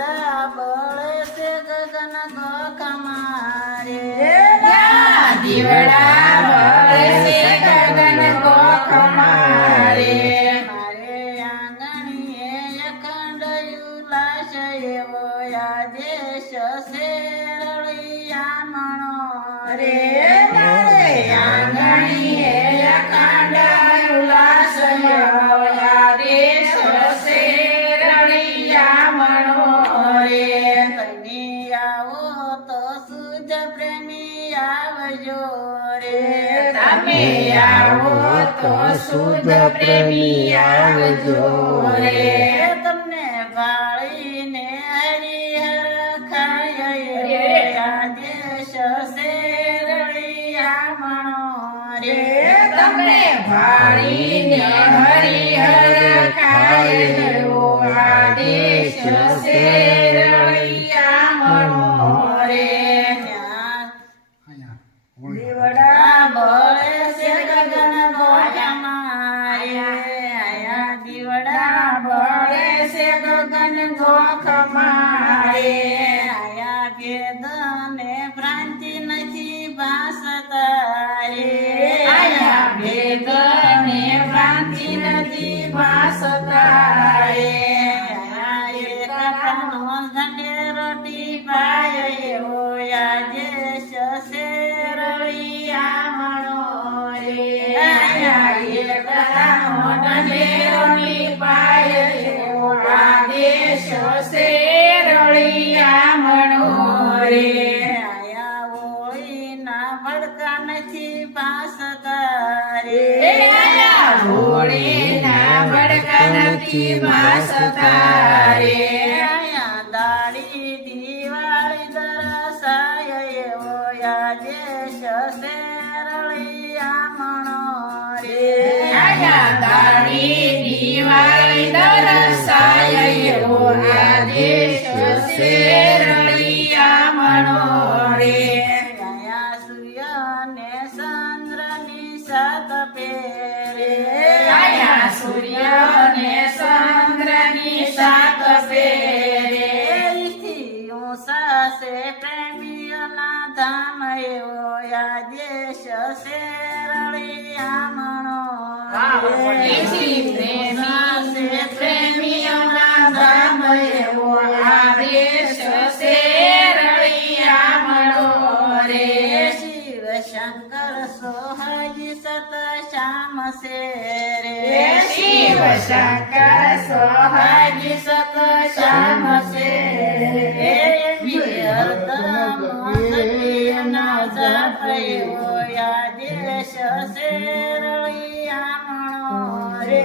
દીવડા બળે છે ગગન ગોખમાં રે દીવડા બળે છે ગગન ગોખમાં રે મારે આંગણીએ અખંડયું લાશ એવો આદેશ છે રળિયામણો રે તારે આંગણીએ અખંડ ઉલ્લાસ એવો આદેશ છે રળિયામણો રે તમે આવો તો સુજ પ્રેમી આવજો રે તમે આવો તો શુદ્ધ પ્રેમી આવજો રે તમને ભાળીને હરિહર ખાય આદેશ છે રળિયામણો રે તમને ભાળીને હરિહર ખાય એવો આદેશ છે રળિયામણો રે દીવડા બળે છે ગગન ગોખમાં રે આયા દીવડા બળે છે ગગન ગોખમાં રે આયા ભેદ ને ભ્રાંતિ નથી ભાસતા રે આયા ભેદ ને ભ્રાંતિ નથી ભાસતા રે આયા એક કાનો ઢંઢેરો ટીપાય એવો આદેશ છે રળિયામણો રે આયા એક કાનો ઢંઢેરો ટીપાય એવો આદેશ છે રળિયામણો રે આયા હોળીના ભડકા નથી ભાસતા રે આયા હોળીના ભડકા નથી ભાસતા રે આયા દાડી દિવાળી દરસાય એવો આદેશ છે રળિયામણો રે આયા દાડી દિવાળી દરસાય એવો આદેશ છે રળિયામણો રે આયા સૂર્ય ને ચંદ્રની સાત પેરે આયા સૂર્ય ને ચંદ્રની સાત ફેરે એથી ઊંચા છે પ્રેમીઓના ધામ એવો આદેશ છે રળિયામણો રે. એથી પ્રેમીઓના ધામ એવો આદેશ છે રળિયામણો રે શિવ શંકર સોહાગી સત શ્યામ છે રે શિવ શંકર સોહાગી સત શ્યામ છે હરદમ સત્યના જપ એવો આદેશ છે રળિયામણો રે